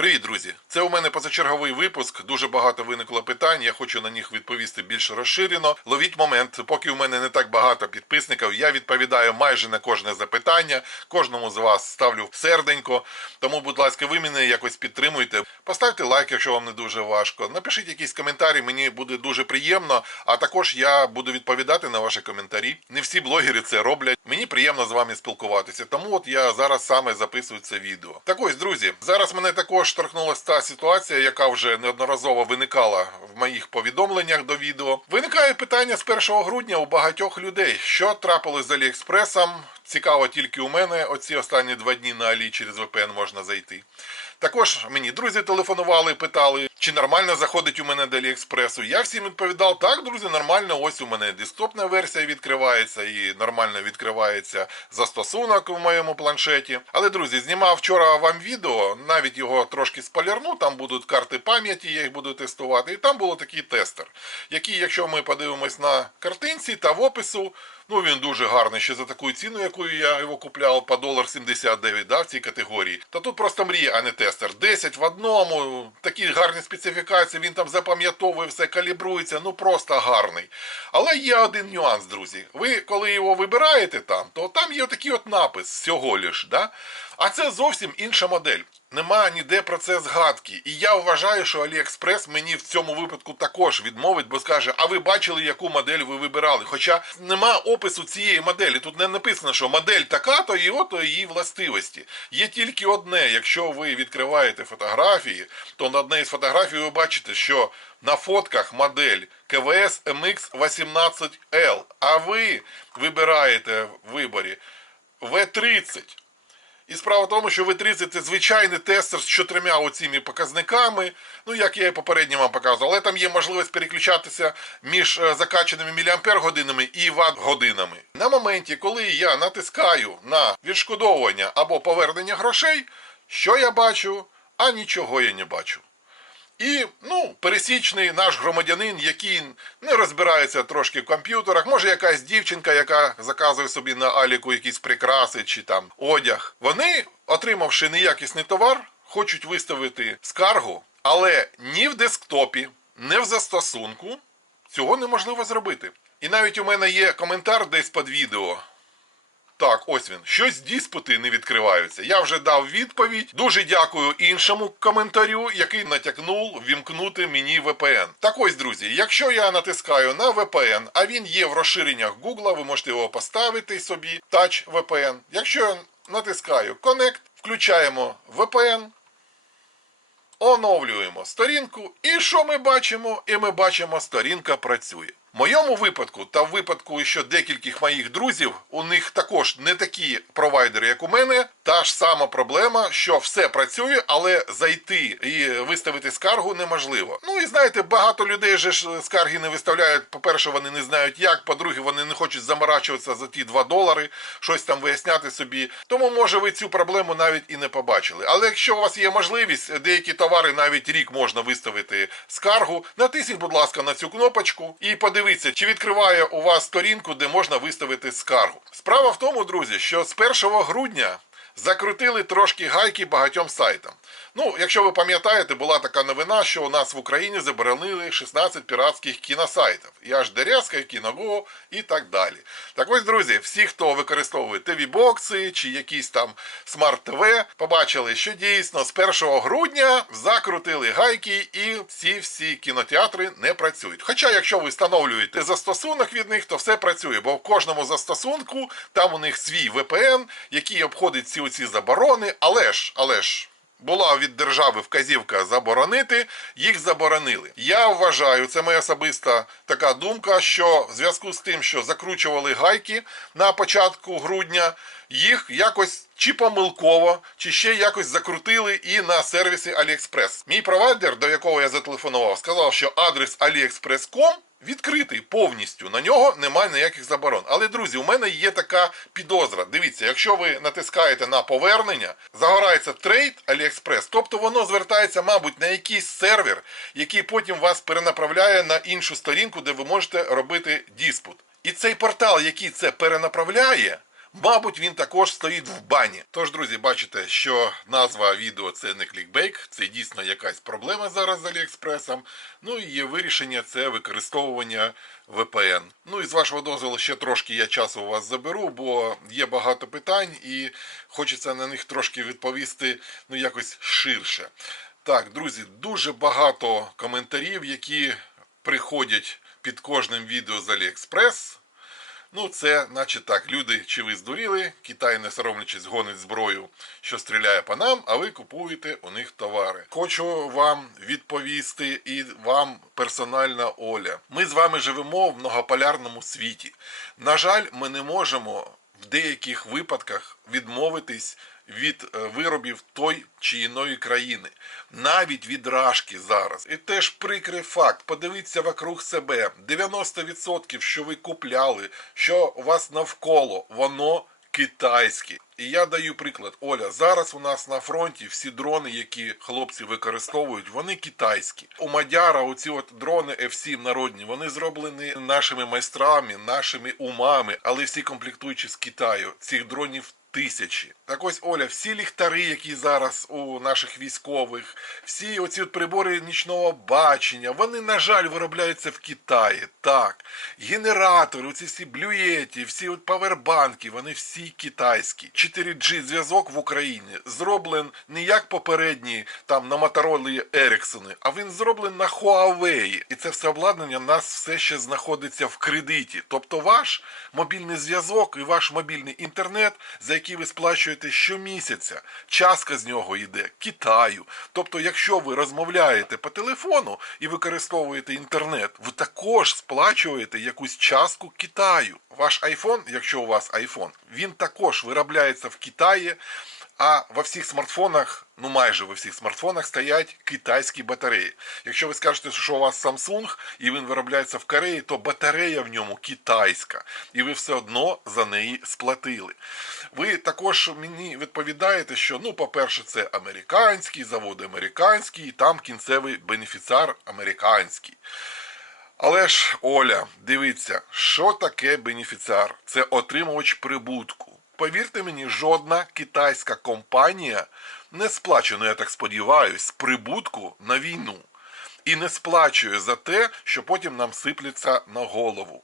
Привіт, друзі! Це у мене позачерговий випуск. Дуже багато виникло питань. Я хочу на них відповісти більш розширено. Ловіть момент, поки у мене не так багато підписників. Я відповідаю майже на кожне запитання. Кожному з вас ставлю серденько. Тому, будь ласка, ви мене якось підтримуйте. Поставте лайк, якщо вам не дуже важко. Напишіть якісь коментарі, мені буде дуже приємно. А також я буду відповідати на ваші коментарі. Не всі блогери це роблять. Мені приємно з вами спілкуватися. Тому от я зараз саме записую це відео. Так ось, друзі, зараз мене також торкнулася та ситуація, яка вже неодноразово виникала в моїх повідомленнях до відео. Виникає питання з 1 грудня у багатьох людей, що трапилось з Аліекспресом. Цікаво тільки у мене. Оці останні два дні на Алі через VPN можна зайти. Також мені друзі телефонували, питали, чи нормально заходить у мене до Аліекспресу. Я всім відповідав, так, друзі, нормально. Ось у мене десктопна версія відкривається і нормально відкривається застосунок в моєму планшеті. Але, друзі, знімав вчора вам відео, навіть його трошки спойлерну, там будуть карти пам'яті, я їх буду тестувати. І там був такий тестер, який, якщо ми подивимось на картинці та в опису, Ну, він дуже гарний ще за таку ціну, якою я його купляв по долар 79 да, в цій категорії. Та тут просто мрія, а не тестер. 10 в одному, такі гарні специфікації, він там запам'ятовує, все калібрується, ну просто гарний. Але є один нюанс, друзі. Ви коли його вибираєте там, то там є такий от напис всього лиш. Да? А це зовсім інша модель. Нема ніде про це згадки. І я вважаю, що Аліекспрес мені в цьому випадку також відмовить, бо скаже, а ви бачили, яку модель ви вибирали? Хоча нема опису цієї моделі. Тут не написано, що модель така, то і ото її властивості. Є тільки одне. Якщо ви відкриваєте фотографії, то на одній з фотографій ви бачите, що на фотках модель КВС MX 18L, а ви вибираєте в виборі V30. І справа в тому, що V30 це звичайний тестер з чотирма оціми показниками, ну як я і попередньо вам показував, але там є можливість переключатися між закаченими закачаними міліампер-годинами і ват-годинами. На моменті, коли я натискаю на відшкодовування або повернення грошей, що я бачу? А нічого я не бачу. І ну, пересічний наш громадянин, який не розбирається трошки в комп'ютерах, може якась дівчинка, яка заказує собі на Аліку якісь прикраси чи там одяг. Вони, отримавши неякісний товар, хочуть виставити скаргу, але ні в десктопі, ні в застосунку цього неможливо зробити. І навіть у мене є коментар десь під відео. Так, ось він. Щось диспути не відкриваються. Я вже дав відповідь. Дуже дякую іншому коментарю, який натякнув вімкнути мені VPN. Так ось, друзі, якщо я натискаю на VPN, а він є в розширеннях Google, ви можете його поставити собі, Touch VPN. Якщо я натискаю Connect, включаємо VPN. Оновлюємо сторінку, і що ми бачимо? І ми бачимо, сторінка працює. В моєму випадку та в випадку ще декількох моїх друзів, у них також не такі провайдери, як у мене. Та ж сама проблема, що все працює, але зайти і виставити скаргу неможливо. Ну і знаєте, багато людей же ж скарги не виставляють. По-перше, вони не знають як. По-друге, вони не хочуть заморачуватися за ті 2 долари, щось там виясняти собі. Тому, може, ви цю проблему навіть і не побачили. Але якщо у вас є можливість, деякі товари навіть рік можна виставити скаргу, натисніть, будь ласка, на цю кнопочку і подивіться, чи відкриває у вас сторінку, де можна виставити скаргу. Справа в тому, друзі, що з 1 грудня. Закрутили трошки гайки багатьом сайтам. Ну, якщо ви пам'ятаєте, була така новина, що у нас в Україні заборонили 16 піратських кіносайтів. І аж і Кіного і так далі. Так ось, друзі, всі, хто використовує ТВ-бокси чи якісь там смарт-ТВ, побачили, що дійсно з 1 грудня закрутили гайки і всі-всі кінотеатри не працюють. Хоча, якщо ви встановлюєте застосунок від них, то все працює, бо в кожному застосунку там у них свій VPN, який обходить ці оці заборони, але ж, але ж. Була від держави вказівка заборонити, їх заборонили. Я вважаю, це моя особиста така думка, що в зв'язку з тим, що закручували гайки на початку грудня, їх якось чи помилково, чи ще якось закрутили і на сервісі AliExpress. Мій провайдер, до якого я зателефонував, сказав, що адрес aliexpress.com відкритий повністю. На нього немає ніяких заборон. Але, друзі, у мене є така підозра. Дивіться, якщо ви натискаєте на повернення, загорається трейд AliExpress, тобто воно звертається, мабуть, на якийсь сервер, який потім вас перенаправляє на іншу сторінку, де ви можете робити диспут. І цей портал, який це перенаправляє, Мабуть, він також стоїть в бані. Тож, друзі, бачите, що назва відео це не клікбейк, це дійсно якась проблема зараз з Аліекспресом. Ну і є вирішення це використовування VPN. Ну і з вашого дозволу ще трошки я часу у вас заберу, бо є багато питань і хочеться на них трошки відповісти ну якось ширше. Так, друзі, дуже багато коментарів, які приходять під кожним відео з Аліекспрес. Ну, це, наче так, люди, чи ви здуріли, Китай, не соромлячись, гонить зброю, що стріляє по нам, а ви купуєте у них товари. Хочу вам відповісти і вам персональна Оля. Ми з вами живемо в многополярному світі. На жаль, ми не можемо в деяких випадках відмовитись від е, виробів той чи іної країни, навіть від рашки зараз. І теж прикрий факт. Подивіться вокруг себе. 90% що ви купляли, що у вас навколо, воно китайське. І я даю приклад. Оля, зараз у нас на фронті всі дрони, які хлопці використовують, вони китайські. У Мадяра оці от дрони F7 народні, вони зроблені нашими майстрами, нашими умами, але всі комплектуючі з Китаю. Цих дронів тисячі. Так ось Оля, всі ліхтари, які зараз у наших військових, всі оці прибори нічного бачення, вони, на жаль, виробляються в Китаї. Так. Генератори, оці всі блюєті, всі от павербанки, вони всі китайські. 4G зв'язок в Україні зроблен не як попередні там на Motorola Ericsson, а він зроблений на Huawei. І це все обладнання в нас все ще знаходиться в кредиті. Тобто ваш мобільний зв'язок і ваш мобільний інтернет, за який ви сплачуєте щомісяця, частка з нього йде Китаю. Тобто, якщо ви розмовляєте по телефону і використовуєте інтернет, ви також сплачуєте якусь частку Китаю. Ваш iPhone, якщо у вас iPhone, він також виробляється в Китаї. А во всіх смартфонах, ну майже во всіх смартфонах, стоять китайські батареї. Якщо ви скажете, що у вас Samsung і він виробляється в Кореї, то батарея в ньому китайська, і ви все одно за неї сплатили. Ви також мені відповідаєте, що ну, по-перше, це американський, завод американський, і там кінцевий бенефіціар американський. Але ж, Оля, дивіться, що таке бенефіціар? Це отримувач прибутку. Повірте мені, жодна китайська компанія не сплачує, ну я так сподіваюсь, прибутку на війну. І не сплачує за те, що потім нам сипляться на голову.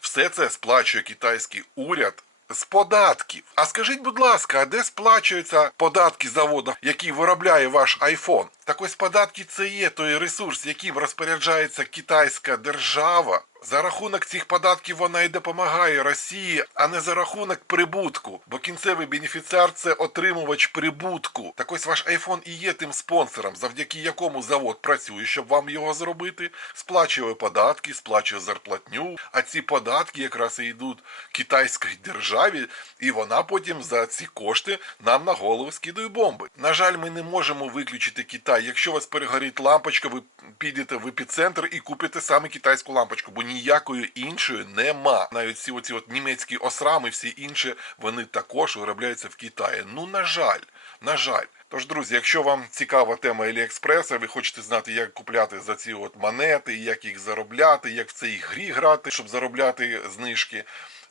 Все це сплачує китайський уряд з податків. А скажіть, будь ласка, а де сплачуються податки заводу, який виробляє ваш iPhone? Так ось податки це є той ресурс, яким розпоряджається китайська держава. За рахунок цих податків вона і допомагає Росії, а не за рахунок прибутку. Бо кінцевий бенефіціар це отримувач прибутку. Так ось ваш iPhone і є тим спонсором, завдяки якому завод працює, щоб вам його зробити, сплачує податки, сплачує зарплатню. А ці податки якраз і йдуть китайській державі, і вона потім за ці кошти нам на голову скидує бомби. На жаль, ми не можемо виключити Китай. Якщо у вас перегорить лампочка, ви підете в епіцентр і купите саме китайську лампочку, бо ніякої іншої нема. Навіть ці оці от німецькі осрами, всі інші, вони також виробляються в Китаї. Ну на жаль, на жаль. Тож, друзі, якщо вам цікава тема Еліекспреса, ви хочете знати, як купляти за ці от монети, як їх заробляти, як в цій грі грати, щоб заробляти знижки.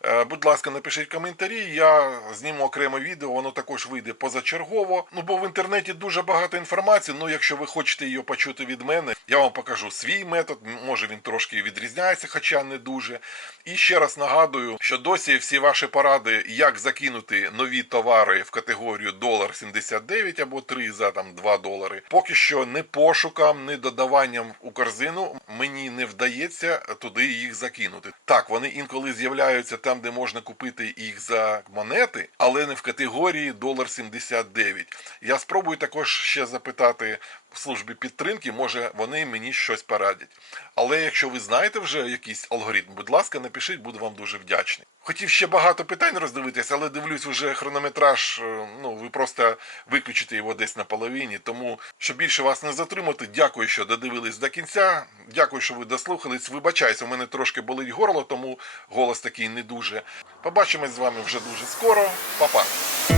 Е, Будь ласка, напишіть коментарі, я зніму окреме відео, воно також вийде позачергово. Ну бо в інтернеті дуже багато інформації. Ну, якщо ви хочете її почути від мене, я вам покажу свій метод. Може він трошки відрізняється, хоча не дуже. І ще раз нагадую, що досі всі ваші поради, як закинути нові товари в категорію долар 79 або 3 за там 2 долари, поки що не пошукам, не додаванням у корзину мені не вдається туди їх закинути. Так, вони інколи з'являються там, де можна купити їх за монети, але не в категорії долар 79. Я спробую також ще запитати в службі підтримки, може вони мені щось порадять. Але якщо ви знаєте вже якийсь алгоритм, будь ласка, напишіть, буду вам дуже вдячний. Хотів ще багато питань роздивитися, але дивлюсь, вже хронометраж. е, Ну ви просто виключите його десь на половині. Тому щоб більше вас не затримати, дякую, що додивились до кінця. Дякую, що ви дослухались. Вибачаюся, у мене трошки болить горло, тому голос такий не дуже. Побачимось з вами вже дуже скоро. Па-па!